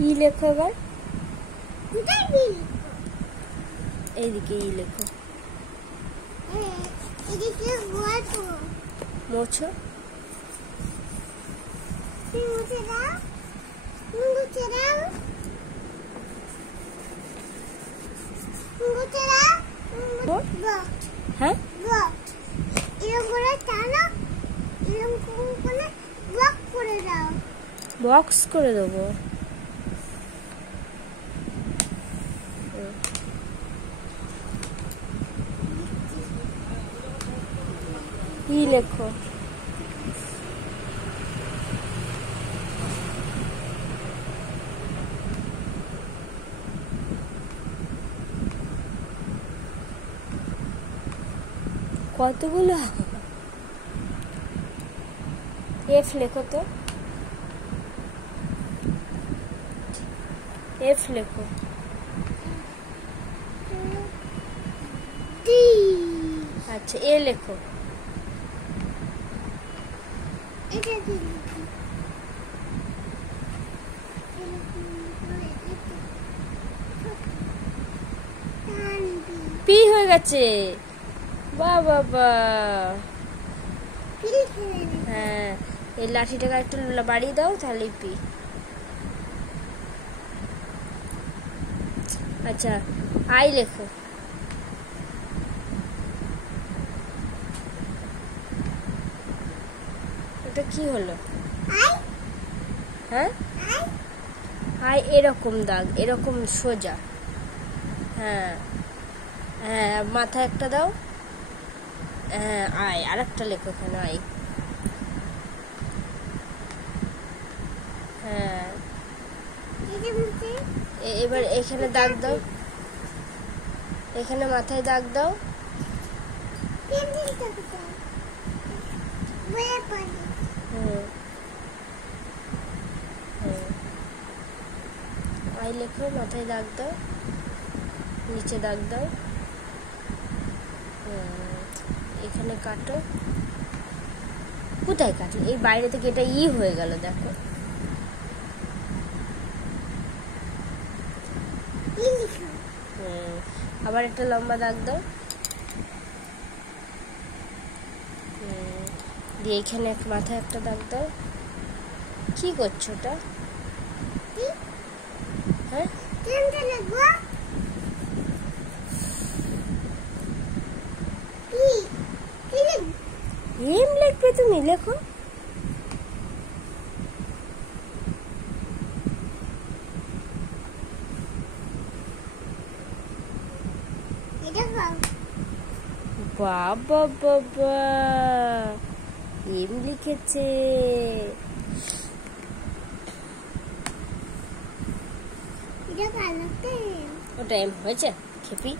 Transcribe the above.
ই লেখো এবার এইদিকে ই লেখো মোছো হ্যাঁ বক্স করে দেবো ই লেখো কতগুলো এফ লেখো তো এফ লেখো আচ্ছা এ লেখো পি হয়ে গেছে বাহ বাবা হ্যাঁ এই লাঠিটাকে একটু বাড়িয়ে দাও তাহলে পি আচ্ছা আই লেখো এটা কি হলো হ্যাঁ আই এরকম দাগ এরকম সোজা হ্যাঁ হ্যাঁ মাথায় একটা দাও হ্যাঁ আই আর একটা লেখো এখানে আই হ্যাঁ এবার এখানে দাগ দাও এখানে মাথায় দাগ দাও আই লেখো মাথায় দাগ দাও নিচে দাগ দাও এখানে কাটো কোথায় কাটলে এই বাইরে থেকে এটা ই হয়ে গেল দেখো আবার একটা লম্বা দাগ দাও দিয়ে এখানে মাথায় একটা দাগ দাও কি করছো ওটা হ্যাঁ এম লিখবে তুমি লেখো বাবা বাবা এম লিখেছে ওটা এম হয়েছে খেপি